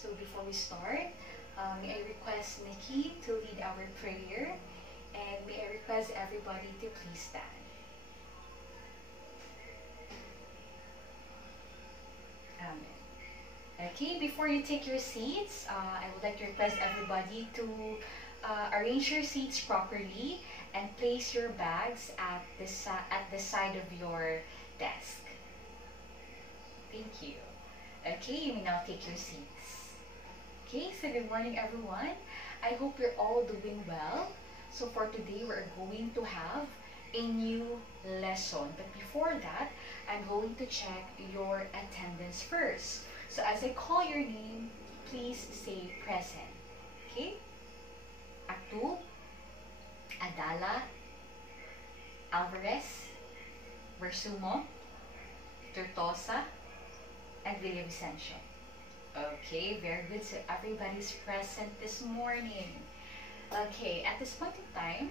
So before we start, may I request Nikki to lead our prayer, and may I request everybody to please stand. Amen. Okay, before you take your seats, I would like to request everybody to arrange your seats properly and place your bags at the side of your desk. Thank you. Okay, you may now take your seats. Okay, so good morning everyone. I hope you're all doing well. So for today, we're going to have a new lesson. But before that, I'm going to check your attendance first. So as I call your name, please say present. Okay? Atu, Adala, Alvarez, Versumo, Tortosa, and Villavicencio. Okay, very good. So everybody's present this morning. Okay, at this point in time,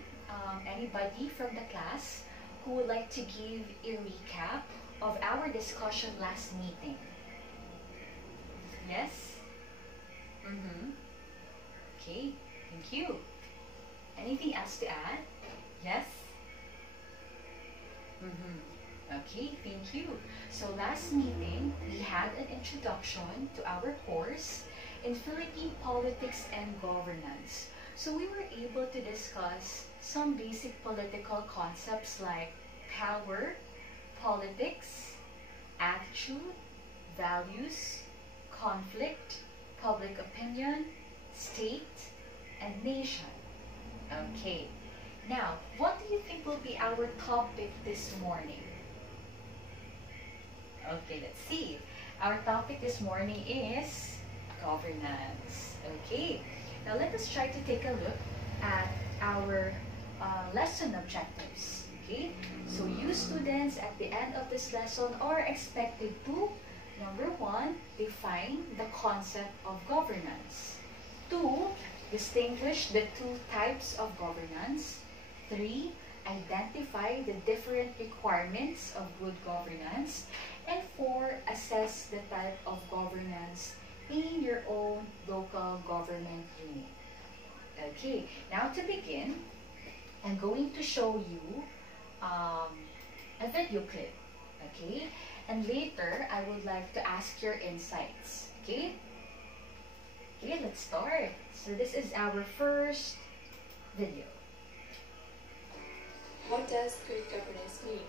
anybody from the class who would like to give a recap of our discussion last meeting? Yes? Okay, thank you. Anything else to add? Yes? Okay, thank you. So last meeting, we had an introduction to our course in Philippine politics and governance. So we were able to discuss some basic political concepts like power, politics, attitude, values, conflict, public opinion, state, and nation. Okay. Now, what do you think will be our topic this morning? Okay, let's see. Our topic this morning is governance. Okay. Now, let us try to take a look at our lesson objectives. Okay. So, you students at the end of this lesson are expected to, number 1, define the concept of governance. 2, distinguish the two types of governance. 3, identify the different requirements of good governance. And 4, assess the type of governance in your own local government unit. Okay, now to begin, I'm going to show you a video clip. Okay, and later I would like to ask your insights. Okay, let's start. So this is our first video. What does good governance mean?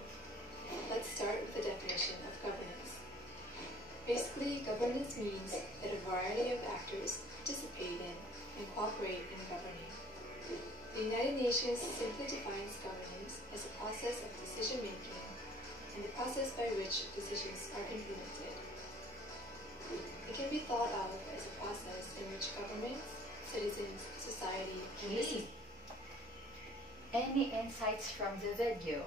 Let's start with the definition of governance. Basically, governance means that a variety of actors participate in and cooperate in governing. The United Nations simply defines governance as a process of decision-making and the process by which decisions are implemented. It can be thought of as a process in which governments, citizens, society, and business. Any insights from the video?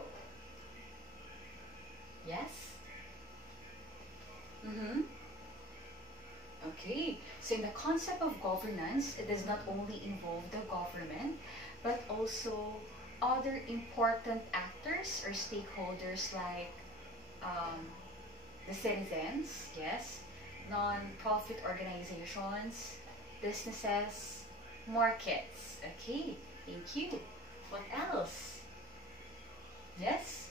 Yes? Okay, so in the concept of governance, it does not only involve the government, but also other important actors or stakeholders like the citizens, yes, non-profit organizations, businesses, markets. Okay, thank you. What else? Yes?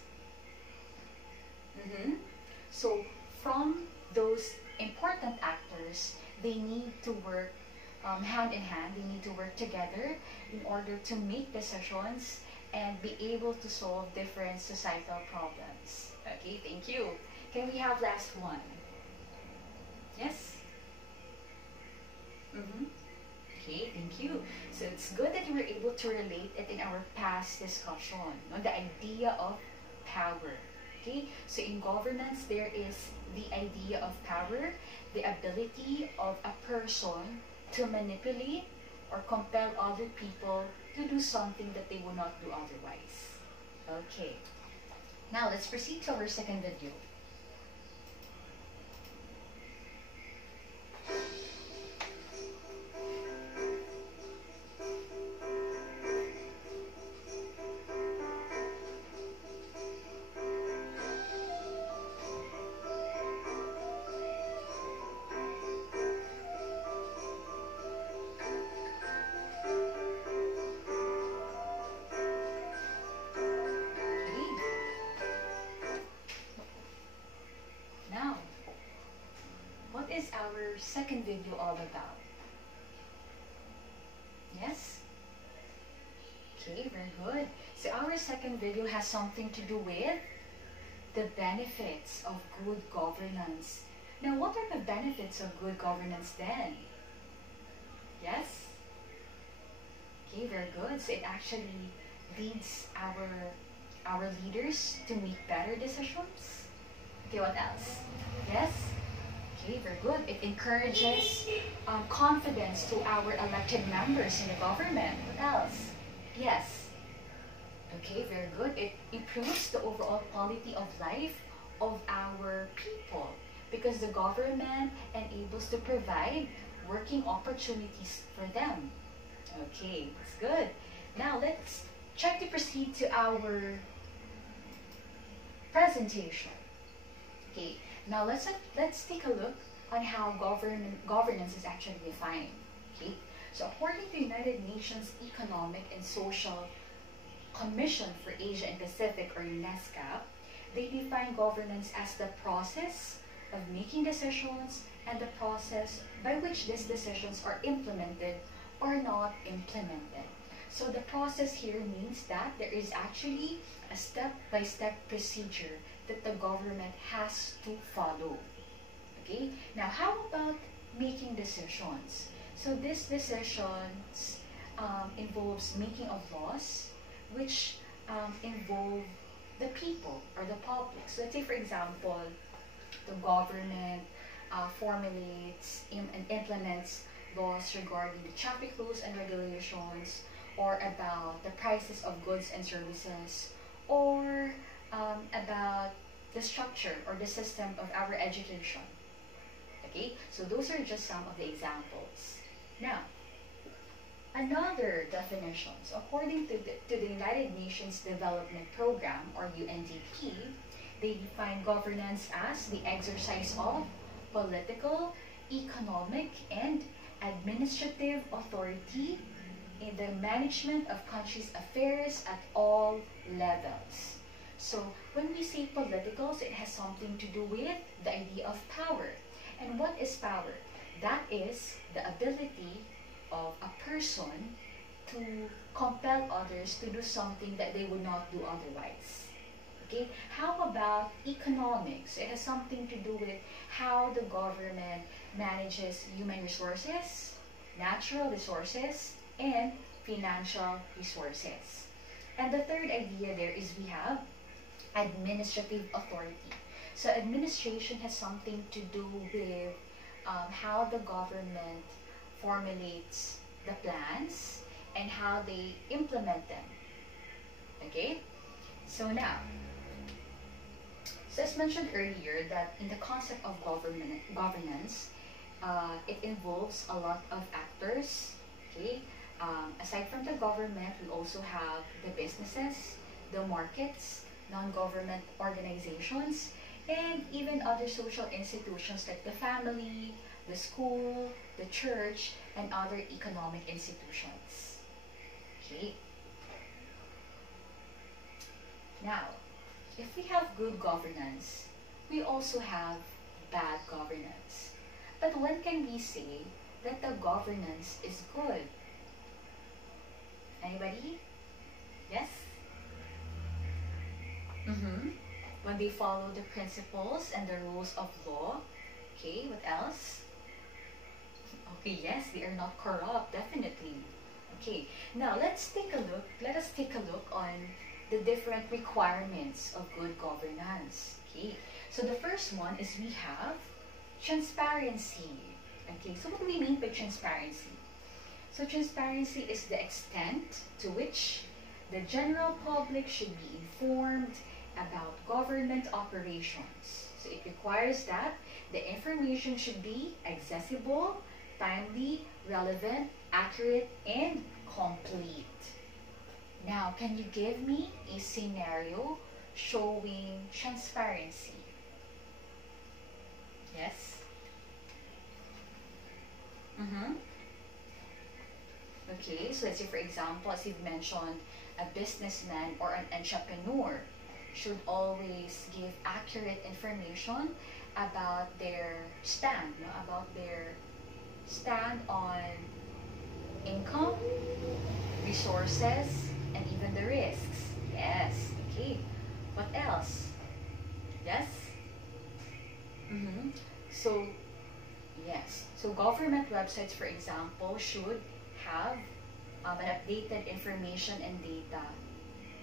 So from those important actors, they need to work hand in hand, they need to work together in order to make decisions and be able to solve different societal problems. Okay, thank you. Can we have last one? Yes? Okay, thank you. So it's good that you were able to relate it in our past discussion, no? The idea of power. Okay, so in governance, there is the idea of power, the ability of a person to manipulate or compel other people to do something that they would not do otherwise. Okay, now let's proceed to our second video. second video all about? Yes? Okay, very good. So our second video has something to do with the benefits of good governance. Now, what are the benefits of good governance then? Yes? Okay, very good. So it actually leads our leaders to make better decisions. Okay, what else? Yes? Okay, very good. It encourages confidence to our elected members in the government. What else? Yes. Okay, very good. It improves the overall quality of life of our people because the government enables to provide working opportunities for them. Okay, that's good. Now let's try to proceed to our presentation. Okay, now let's take a look on how governance is actually defined. Okay, so according to United Nations Economic and Social Commission for Asia and Pacific, or UNESCO, they define governance as the process of making decisions and the process by which these decisions are implemented or not implemented. So the process here means that there is actually a step-by-step procedure that the government has to follow. Okay, now how about making decisions? So these decisions involves making of laws which involve the people or the public. So let's say, for example, the government formulates and implements laws regarding the traffic rules and regulations, or about the prices of goods and services, or about the structure or the system of our education. Okay, so those are just some of the examples. Now, another definitions, according to the United Nations Development Program, or UNDP, they define governance as the exercise of political, economic, and administrative authority in the management of countries' affairs at all levels. So when we say politicals, it has something to do with the idea of power. And what is power? That is the ability of a person to compel others to do something that they would not do otherwise. Okay? How about economics? It has something to do with how the government manages human resources, natural resources, and financial resources. And the third idea there is we have administrative authority. So administration has something to do with how the government formulates the plans and how they implement them. Okay? So now, so as mentioned earlier, that in the concept of governance, it involves a lot of actors. Okay? Aside from the government, we also have the businesses, the markets, non-government organizations, and even other social institutions like the family, the school, the church, and other economic institutions. Okay. Now, if we have good governance, we also have bad governance. But when can we say that the governance is good? Anybody? Yes? When they follow the principles and the rules of law. Okay, what else? Okay, yes, they are not corrupt, definitely. Okay, now let us take a look on the different requirements of good governance. Okay, so the first one is we have transparency. Okay, so what do we mean by transparency? So transparency is the extent to which the general public should be informed about government operations. So it requires that the information should be accessible, timely, relevant, accurate, and complete. Now, can you give me a scenario showing transparency? Yes? Okay, so let's say for example, as you've mentioned, a businessman or an entrepreneur should always give accurate information about their stand, no? About their stand on income, resources, and even the risks. Yes, okay. What else? Yes? Mm-hmm. So, yes. So government websites, for example, should have an updated information and data,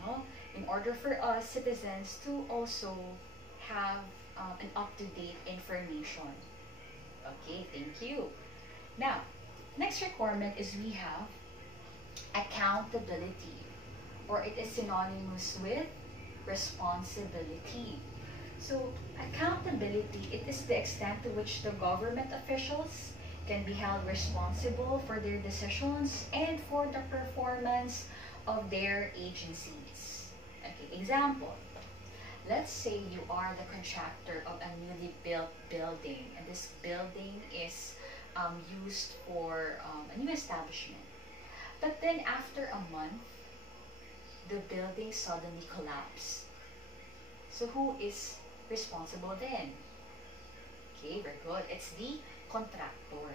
no? In order for us citizens to also have an up-to-date information. Okay, thank you. Now, next requirement is we have accountability, or it is synonymous with responsibility. So, accountability, it is the extent to which the government officials can be held responsible for their decisions and for the performance of their agencies. Okay, example. Let's say you are the contractor of a newly built building, and this building is used for a new establishment. But then after a month, the building suddenly collapsed. So who is responsible then? Okay, very good. It's the contractor,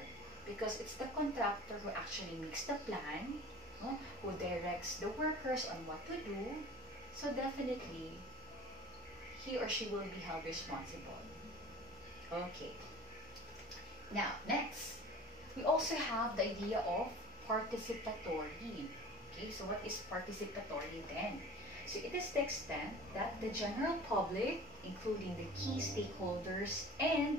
because it's the contractor who actually makes the plan, no? Who directs the workers on what to do. So definitely, he or she will be held responsible. Okay. Now, next, we also have the idea of participatory. Okay, so what is participatory then? So it is the extent that the general public, including the key stakeholders and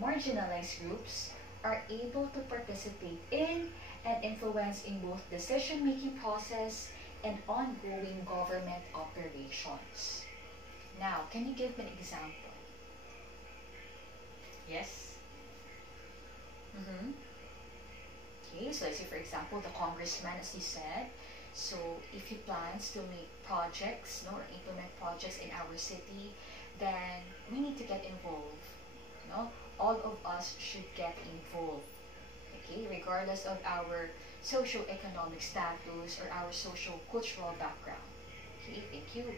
marginalized groups, are able to participate in and influence in both decision-making process and ongoing government operations. Now, can you give me an example? Yes? Mm-hmm. Okay, so let's say for example, the congressman, as you said, so if he plans to make projects, no, or implement projects in our city, then we need to get involved. No? All of us should get involved. Okay, regardless of our socio-economic status or our socio-cultural background. Okay, thank you.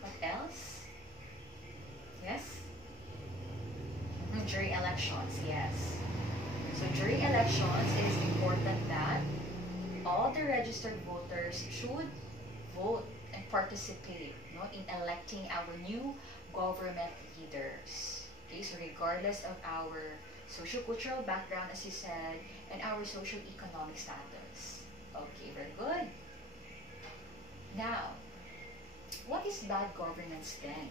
What else? Yes? During elections, yes. So during elections, it is important that all the registered voters should vote and participate, no, in electing our new government leaders. Okay, so regardless of our socio-cultural background, as you said, and our socio-economic status. Okay, very good. Now, what is bad governance then?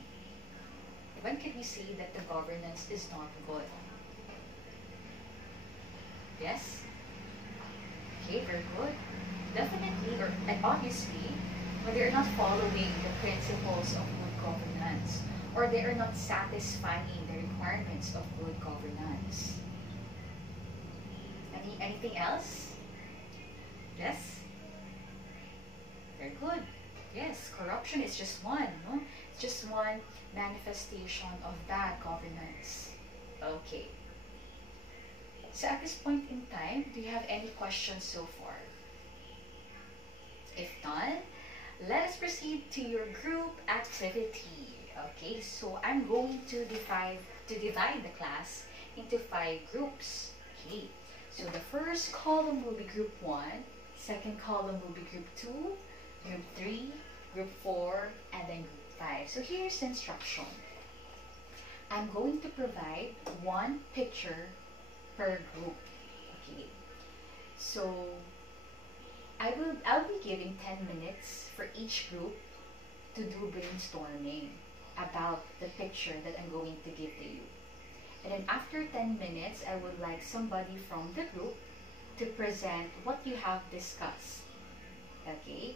When can we say that the governance is not good? Yes? Okay, very good. Definitely, and obviously, when they are not following the principles of good governance, or they are not satisfying the requirements of good governance. Anything else? Yes? Very good. Yes, corruption is just one, no? It's just one manifestation of bad governance. Okay. So at this point in time, do you have any questions so far? If not, let us proceed to your group activity. Okay, so I'm going to divide the class into 5 groups. Okay, so the first column will be group 1, second column will be group 2, group 3, group 4, and then group 5. So here's the instruction. I'm going to provide one picture per group. Okay, so I'll be giving 10 minutes for each group to do brainstorming about the picture that I'm going to give to you. And then after 10 minutes, I would like somebody from the group to present what you have discussed. Okay?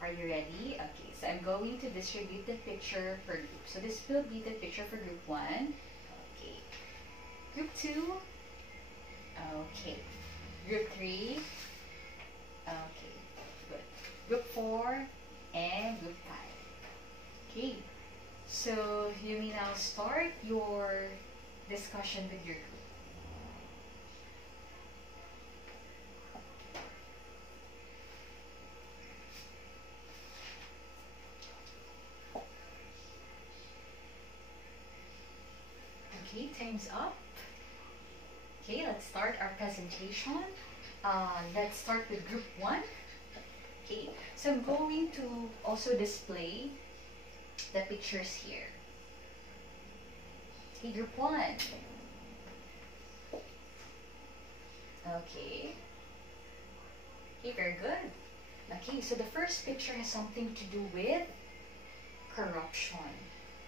Are you ready? Okay, so I'm going to distribute the picture per group. So this will be the picture for group 1. Okay. Group 2. Okay. Group 3. Okay, good. Group 4 and group 5. Okay, so you may now start your discussion with your group. Okay, time's up. Okay, let's start our presentation. Let's start with group 1. Okay, so I'm going to also display the pictures here. Okay, group 1. Okay. Okay, very good. Okay, so the first picture has something to do with corruption.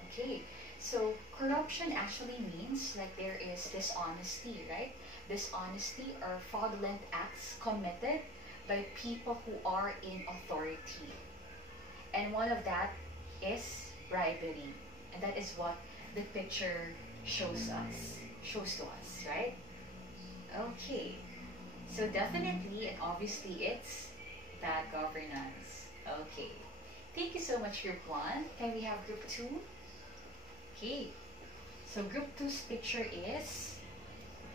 Okay, so corruption actually means like there is dishonesty, right? Dishonesty or fraudulent acts committed by people who are in authority. And one of that is bribery. And that is what the picture shows to us, right? Okay, so definitely and obviously it's bad governance. Okay, thank you so much, group 1. Can we have group 2? Okay, so group 2's picture has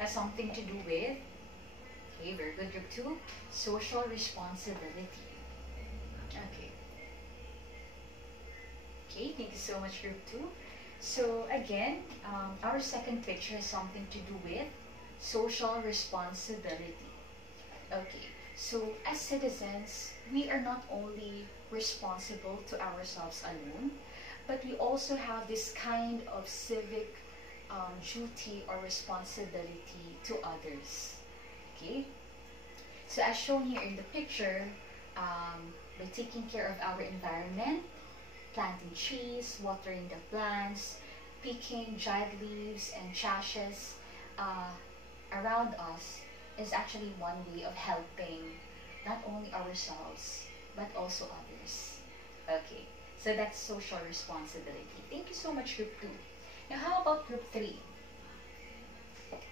something to do with, okay, very good, group 2, social responsibility. Okay. Okay, thank you so much, group 2. So again, our second picture has something to do with social responsibility. Okay, so as citizens, we are not only responsible to ourselves alone, but we also have this kind of civic duty or responsibility to others. Okay, so as shown here in the picture, by taking care of our environment, planting trees, watering the plants, picking dried leaves and trashes around us is actually one way of helping not only ourselves but also others. Okay, so that's social responsibility. Thank you so much, group 2. Now how about group 3? Group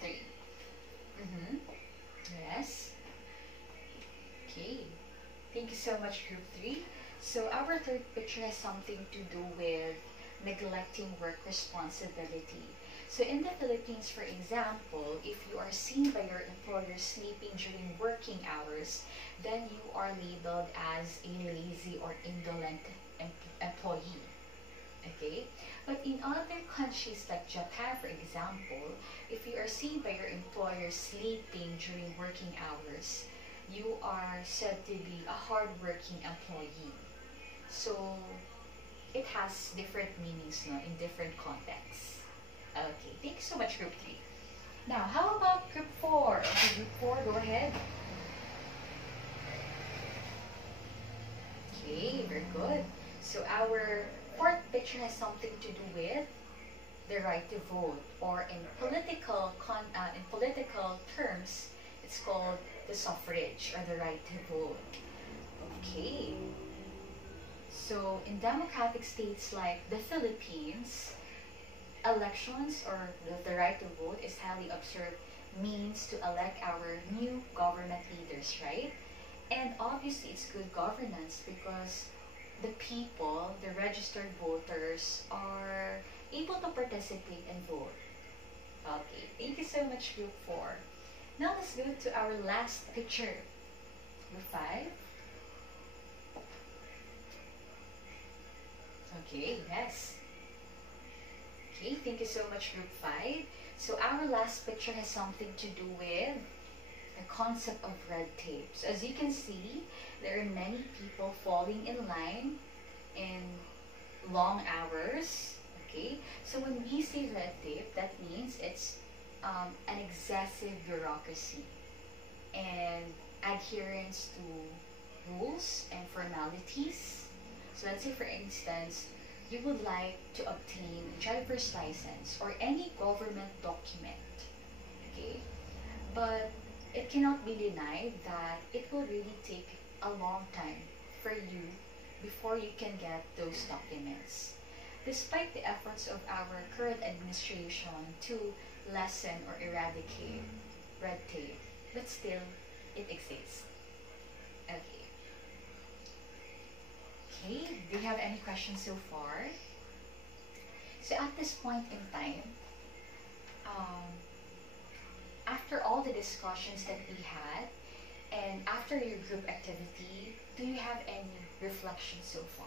3. Mm-hmm. Yes. Okay. Thank you so much, group 3. So our third picture has something to do with neglecting work responsibility. So in the Philippines, for example, if you are seen by your employer sleeping during working hours, then you are labeled as a lazy or indolent employee. Okay? But in other countries like Japan, for example, if you are seen by your employer sleeping during working hours, you are said to be a hardworking employee. So it has different meanings, no, in different contexts. Okay, thank you so much, group 3. Now, how about group 4? Okay, group 4, go ahead. Okay, very good. So our fourth picture has something to do with the right to vote, or in political terms, it's called the suffrage or the right to vote. Okay. So in democratic states like the Philippines, elections or the right to vote is highly observed means to elect our new government leaders, right? And obviously it's good governance because the people, the registered voters, are able to participate and vote. Okay, thank you so much, group 4. Now let's go to our last picture, group 5. Okay, yes. Okay, thank you so much, group 5. So our last picture has something to do with the concept of red tape. So as you can see, there are many people falling in line in long hours. Okay, so when we say red tape, that means it's an excessive bureaucracy and adherence to rules and formalities. So let's say, for instance, you would like to obtain a driver's license or any government document, okay? But it cannot be denied that it will really take a long time for you before you can get those documents. Despite the efforts of our current administration to lessen or eradicate red tape, but still it exists. Okay. Okay, do you have any questions so far? So at this point in time, after all the discussions that we had, and after your group activity, do you have any reflections so far?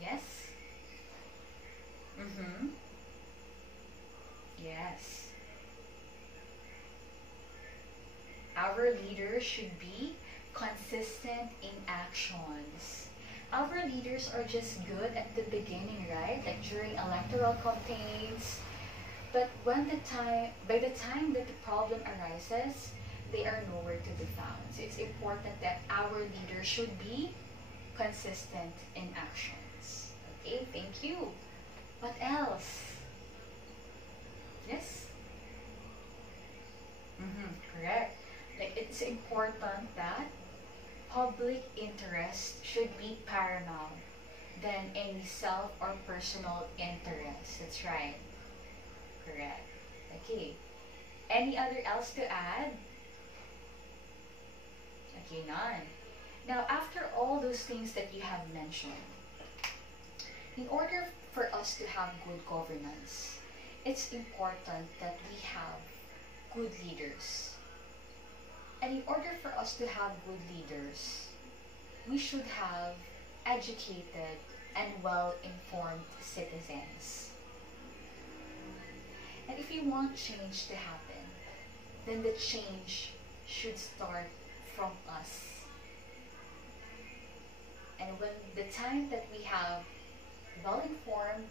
Yes? should be consistent in actions. Our leaders are just good at the beginning, right? Like during electoral campaigns. But by the time that the problem arises, they are nowhere to be found. So it's important that our leaders should be consistent in actions. Okay, thank you. What else? Yes? Correct. Like it's important that public interest should be paramount than any self or personal interest. That's right. Correct. Okay. Any other else to add? Okay, none. Now, after all those things that you have mentioned, in order for us to have good governance, it's important that we have good leaders. And in order for us to have good leaders, we should have educated and well-informed citizens. And if you want change to happen, then the change should start from us. And when the time that we have well-informed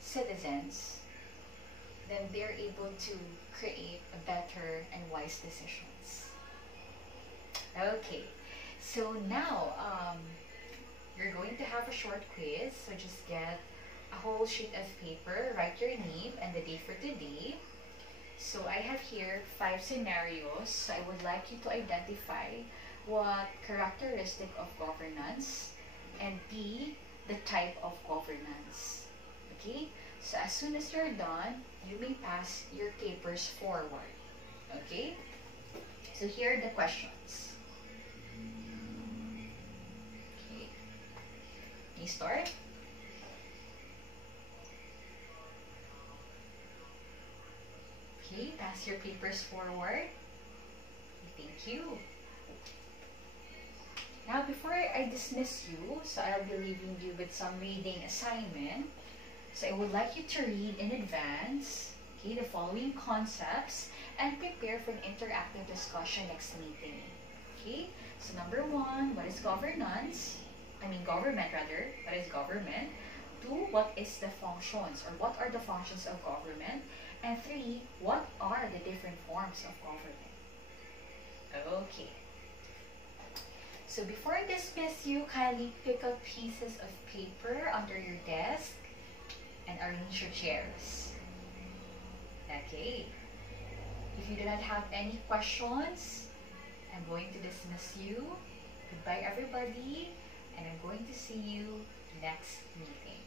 citizens, then they're able to create a better and wise decisions. Okay, so now you're going to have a short quiz, so just get a whole sheet of paper, write your name and the day for today. So I have here 5 scenarios. So I would like you to identify what characteristic of governance and B, the type of governance. Okay, so as soon as you're done, you may pass your papers forward. Okay, so here are the questions. Okay, can you start? Okay, pass your papers forward. Thank you. Now, before I dismiss you, so I'll be leaving you with some reading assignment. So I would like you to read in advance, okay, the following concepts and prepare for an interactive discussion next meeting. Okay, so number 1, what is governance? Government rather. What is government? 2, what is the functions or what are the functions of government? And 3, what are the different forms of government? Okay. So before I dismiss you, kindly pick up pieces of paper under your desk and arrange your chairs. Okay. If you do not have any questions, I'm going to dismiss you. Goodbye everybody, and I'm going to see you next meeting.